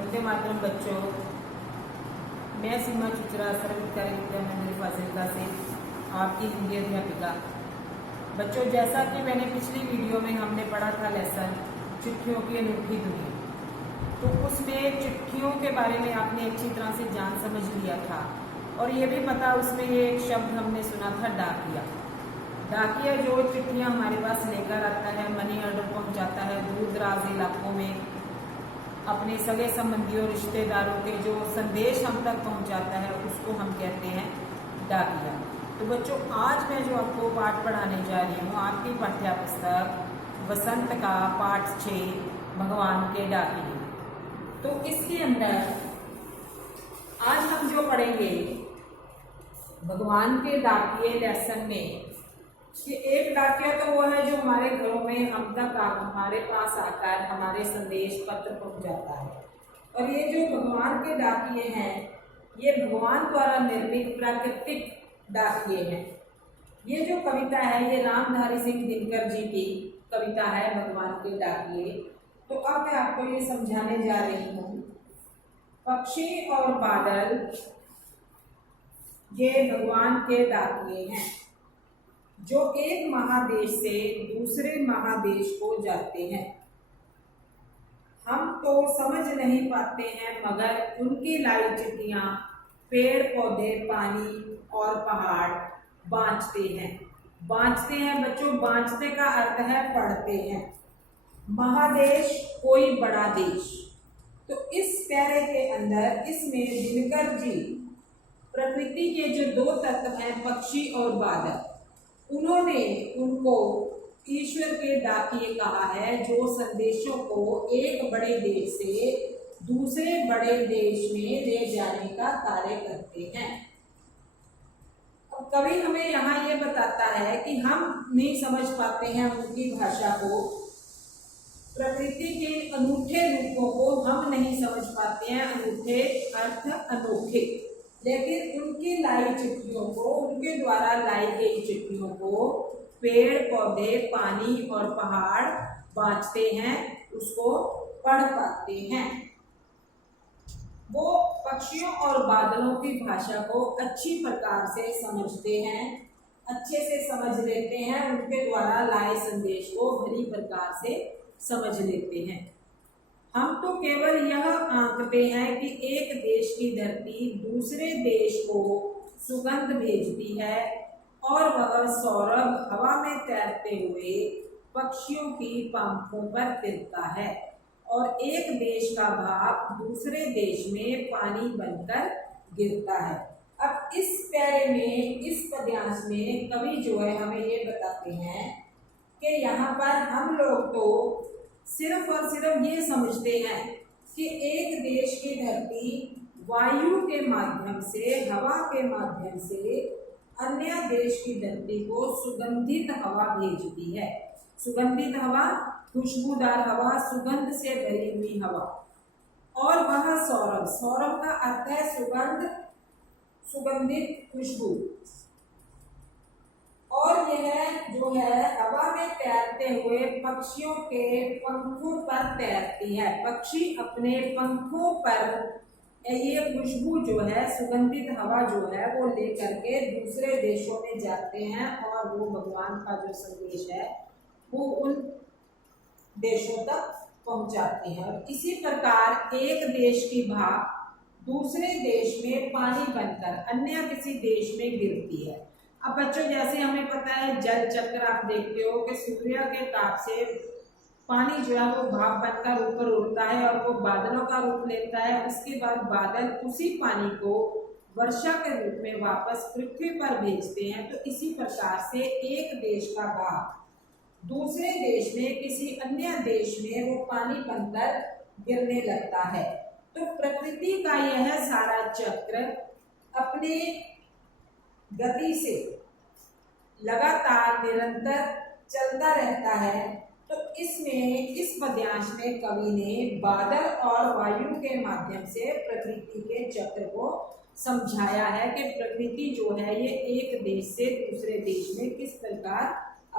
वंदे मातरम बच्चों, मैं सीमा चुचरा सर्वकारी विद्या मंदिर फाजिलका से आपकी हिंदी अध्यापिका। बच्चों, जैसा कि मैंने पिछली वीडियो में हमने पढ़ा था लेसन चिट्ठियों की अनूठी दुनिया, तो उसमें चिट्ठियों के बारे में आपने अच्छी तरह से जान समझ लिया था और ये भी पता उसमें ये एक शब्द हमने सुना था डाकिया। डाकिया जो चिट्ठियाँ हमारे पास लेकर आता है, मनी ऑर्डर पहुंचाता है दूर दराज इलाकों में, अपने सगे संबंधियों रिश्तेदारों के जो संदेश हम तक पहुंचाता है उसको हम कहते हैं डाकिया। तो बच्चों, आज मैं जो आपको पाठ पढ़ाने जा रही हूँ, आपकी पाठ्य पुस्तक वसंत का पाठ 6 भगवान के डाकिए। तो इसके अंदर आज हम जो पढ़ेंगे भगवान के डाकिए लेसन में, कि एक डाकिया तो वो है जो हमारे घरों में हम तक हमारे पास आकर हमारे संदेश पत्र पहुंचाता है, और ये जो भगवान के डाकिए हैं ये भगवान द्वारा निर्मित प्राकृतिक डाकिए हैं। ये जो कविता है ये रामधारी सिंह दिनकर जी की कविता है भगवान के डाकिए। तो अब मैं आपको ये समझाने जा रही हूँ। पक्षी और बादल ये भगवान के डाकिए हैं जो एक महादेश से दूसरे महादेश को जाते हैं। हम तो समझ नहीं पाते हैं मगर उनकी लाई चिट्ठियां पेड़ पौधे पानी और पहाड़ बाँचते हैं। बाँचते हैं बच्चों, बाँचते का अर्थ है पढ़ते हैं। महादेश कोई बड़ा देश। तो इस प्यारे के अंदर इसमें दिनकर जी प्रकृति के जो 2 तत्व हैं पक्षी और बादल, उन्होंने उनको ईश्वर के डाकिए कहा है जो संदेशों को एक बड़े देश से दूसरे बड़े देश में ले जाने का कार्य करते हैं। अब कवि हमें यहाँ ये बताता है कि हम नहीं समझ पाते हैं उनकी भाषा को, प्रकृति के अनूठे रूपों को हम नहीं समझ पाते हैं, अनूठे अर्थ अनोखे, लेकिन उनकी लाई चिट्ठियों को, उनके द्वारा लाई गई चिट्ठियों को पेड़ पौधे पानी और पहाड़ बाँचते हैं, उसको पढ़ पाते हैं। वो पक्षियों और बादलों की भाषा को अच्छी प्रकार से समझते हैं, अच्छे से समझ लेते हैं, उनके द्वारा लाए संदेश को भली प्रकार से समझ लेते हैं। हम तो केवल यह आंकते हैं कि एक देश की धरती दूसरे देश को सुगंध भेजती है और वह सौरभ हवा में तैरते हुए पक्षियों की पंखों पर तिरता है और एक देश का भाप दूसरे देश में पानी बनकर गिरता है। अब इस प्यारे में, इस पद्यांश में कवि जो है हमें ये बताते हैं कि यहाँ पर हम लोग तो सिर्फ और सिर्फ ये समझते हैं कि एक देश की धरती वायु के माध्यम से, हवा के माध्यम से अन्य देश की धरती को सुगंधित हवा भेजती है। सुगंधित हवा, खुशबूदार हवा, सुगंध से भरी हुई हवा, और वह सौरभ, सौरभ का अर्थ है सुगंध, सुगंधित खुशबू, और यह जो है हवा में तैरते हुए पक्षियों के पंखों पर तैरती है। पक्षी अपने पंखों पर ये खुशबू जो है, सुगंधित हवा जो है वो लेकर के दूसरे देशों में जाते हैं और वो भगवान का जो संदेश है वो उन देशों तक पहुंचाते हैं। और इसी प्रकार एक देश की भाप दूसरे देश में पानी बनकर अन्य किसी देश में गिरती है। अब बच्चों, जैसे हमें पता है जल चक्र, आप देखते हो कि सूर्य के ताप से पानी जो है वो भाप बनकर ऊपर उड़ता है और वो बादलों का रूप लेता है। उसके बाद बादल उसी पानी को वर्षा के रूप में वापस पृथ्वी पर भेजते हैं। तो इसी प्रकार से एक देश का भाप दूसरे देश में, किसी अन्य देश में वो पानी बनकर गिरने लगता है। तो प्रकृति का यह सारा चक्र अपने गति से लगातार निरंतर चलता रहता है। तो इसमें, इस पद्यांश में कवि ने बादल और वायु के माध्यम से प्रकृति के चक्र को समझाया है कि प्रकृति जो है ये एक देश से दूसरे देश में किस प्रकार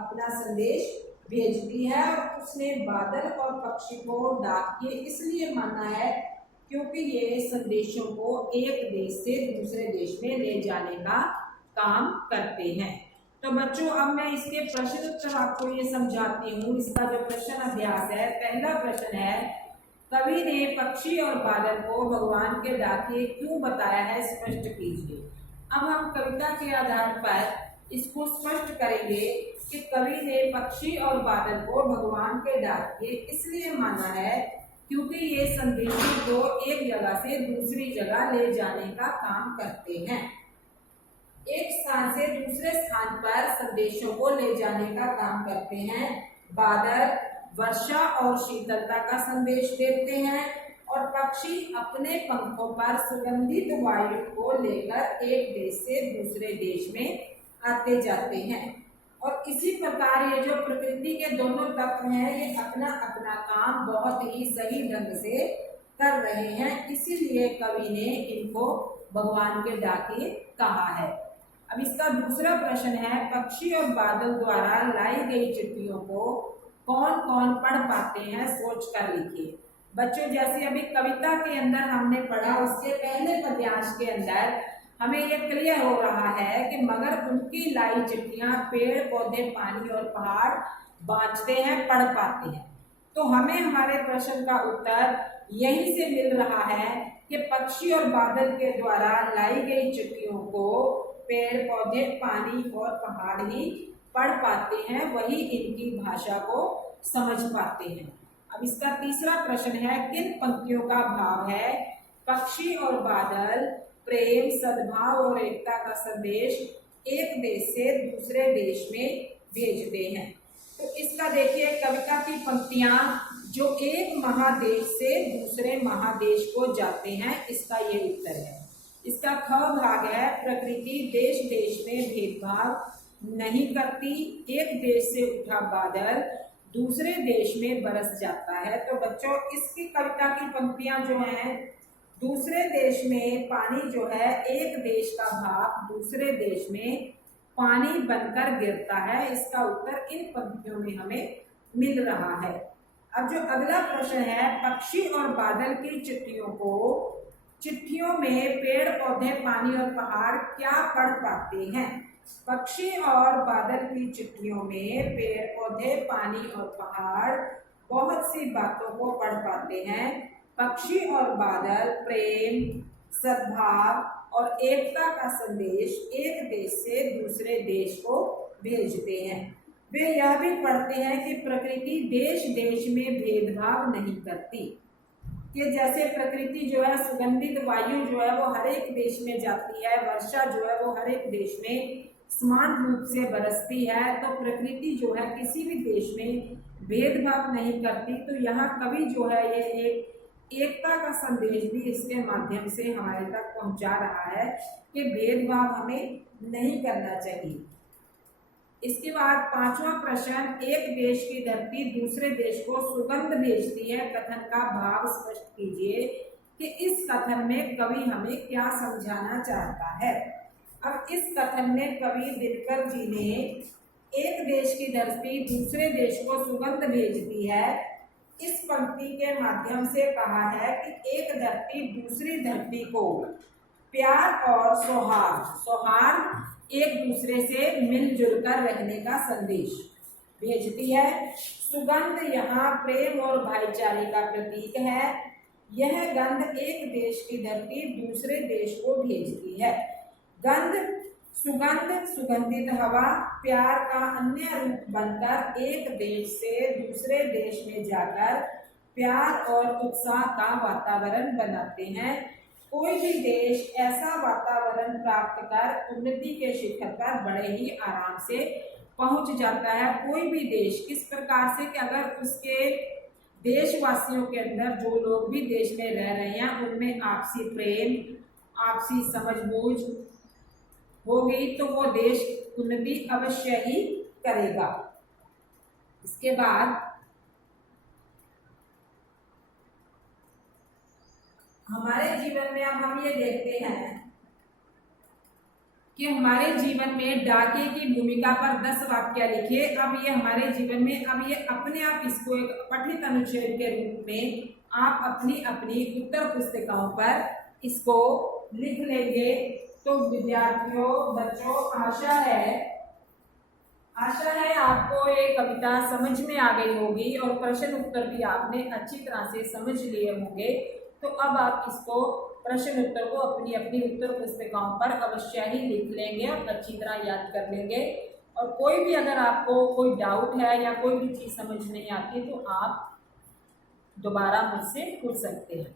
अपना संदेश भेजती है। और उसने बादल और पक्षी को डाकिए इसलिए माना है क्योंकि ये संदेशों को एक देश से दूसरे देश में ले जाने का काम करते हैं। तो बच्चों अब मैं इसके प्रश्न उत्तर आपको ये समझाती हूँ। इसका जो प्रश्न अभ्यास है, पहला प्रश्न है, कवि ने पक्षी और बादल को भगवान के डाकिए क्यों बताया है, स्पष्ट कीजिए। अब हम कविता के आधार पर इसको स्पष्ट करेंगे कि कवि ने पक्षी और बादल को भगवान के डाकिए इसलिए माना है क्योंकि ये संदेशों को एक जगह से दूसरी जगह ले जाने का काम करते हैं। एक स्थान से दूसरे स्थान पर संदेशों को ले जाने का काम करते हैं। बादल वर्षा और शीतलता का संदेश देते हैं और पक्षी अपने पंखों पर सुगंधित वायु को लेकर एक देश से दूसरे देश में आते जाते हैं। और इसी प्रकार ये जो प्रकृति के दोनों तत्व हैं, ये अपना अपना काम बहुत ही सही ढंग से कर रहे हैं, इसीलिए कवि ने इनको भगवान के डाकिए कहा है। अब इसका दूसरा प्रश्न है, पक्षी और बादल द्वारा लाई गई चिट्ठियों को कौन कौन पढ़ पाते हैं, सोच कर लिखिए। बच्चों जैसे अभी कविता के अंदर हमने पढ़ा, उसके पहले पद्यांश के अंदर हमें ये क्लियर हो रहा है कि मगर उनकी लाई चिट्ठियां पेड़ पौधे पानी और पहाड़ बांचते हैं, पढ़ पाते हैं। तो हमें हमारे प्रश्न का उत्तर यहीं से मिल रहा है कि पक्षी और बादल के द्वारा लाई गई चिट्ठियों को पेड़ पौधे पानी और पहाड़ ही पढ़ पाते हैं, वही इनकी भाषा को समझ पाते हैं। अब इसका तीसरा प्रश्न है, किन पंक्तियों का भाव है, पक्षी और बादल प्रेम सद्भाव और एकता का संदेश एक देश से दूसरे देश में भेजते हैं। तो इसका देखिए कविता की पंक्तियां जो एक महादेश से दूसरे महादेश को जाते हैं, इसका ये उत्तर है। इसका ख भाग है, प्रकृति देश देश में भेदभाव नहीं करती, एक देश से उठा बादल दूसरे देश में बरस जाता है। तो बच्चों इसकी कविता की पंक्तियां जो हैं, दूसरे देश में पानी जो है, एक देश का भाग दूसरे देश में पानी बनकर गिरता है, इसका उत्तर इन पंक्तियों में हमें मिल रहा है। अब जो अगला प्रश्न है, पक्षी और बादल की चिट्ठियों में पेड़ पौधे पानी और पहाड़ क्या पढ़ पाते हैं। पक्षी और बादल की चिट्ठियों में पेड़ पौधे पानी और पहाड़ बहुत सी बातों को पढ़ पाते हैं। पक्षी और बादल प्रेम सद्भाव और एकता का संदेश एक देश से दूसरे देश को भेजते हैं। वे यह भी पढ़ते हैं कि प्रकृति देश देश में भेदभाव नहीं करती, कि जैसे प्रकृति जो है सुगंधित वायु जो है वो हर एक देश में जाती है, वर्षा जो है वो हर एक देश में समान रूप से बरसती है, तो प्रकृति जो है किसी भी देश में भेदभाव नहीं करती। तो यहाँ कवि जो है ये एक एकता का संदेश भी इसके माध्यम से हमारे तक पहुंचा रहा है कि भेदभाव हमें नहीं करना चाहिए। इसके बाद पांचवा प्रश्न, एक देश की धरती दूसरे देश को सुगंध भेजती है, कथन का भाव स्पष्ट कीजिए कि इस कथन में कवि हमें क्या समझाना चाहता है। अब इस कथन में कवि दिनकर जी ने एक देश की धरती दूसरे देश को सुगंध भेजती है, इस पंक्ति के माध्यम से कहा है कि एक धरती दूसरी धरती को प्यार और सौहार्द एक दूसरे से मिलजुल कर रहने का संदेश भेजती है। सुगंध यहाँ प्रेम और भाईचारे का प्रतीक है। यह गंध एक देश की धरती दूसरे देश को भेजती है। सुगंध सुगंधित हवा प्यार का अन्य रूप बनकर एक देश से दूसरे देश में जाकर प्यार और उत्साह का वातावरण बनाते हैं। कोई भी देश ऐसा वातावरण प्राप्त कर उन्नति के शिखर पर बड़े ही आराम से पहुंच जाता है। कोई भी देश किस प्रकार से कि अगर उसके देशवासियों के अंदर जो लोग भी देश में रह रहे हैं उनमें आपसी प्रेम आपसी समझबूझ होगी तो वो देश उन्नति अवश्य ही करेगा। इसके बाद हमारे जीवन में अब हम ये देखते हैं कि हमारे जीवन में डाके की भूमिका पर 10 वाक्य लिखिए। अब ये हमारे जीवन में, अब ये अपने आप इसको एक पठित अनुच्छेद के रूप में आप अपनी अपनी उत्तर पुस्तिकाओं पर इसको लिख लेंगे। तो विद्यार्थियों, बच्चों, आशा है आपको ये कविता समझ में आ गई होगी और प्रश्न उत्तर भी आपने अच्छी तरह से समझ लिए होंगे। तो अब आप इसको प्रश्न उत्तर को अपनी अपनी उत्तर पुस्तिकाओं पर अवश्य ही लिख लेंगे और अच्छी तरह याद कर लेंगे। और कोई भी अगर आपको कोई डाउट है या कोई भी चीज़ समझ नहीं आती तो आप दोबारा मुझसे पूछ सकते हैं।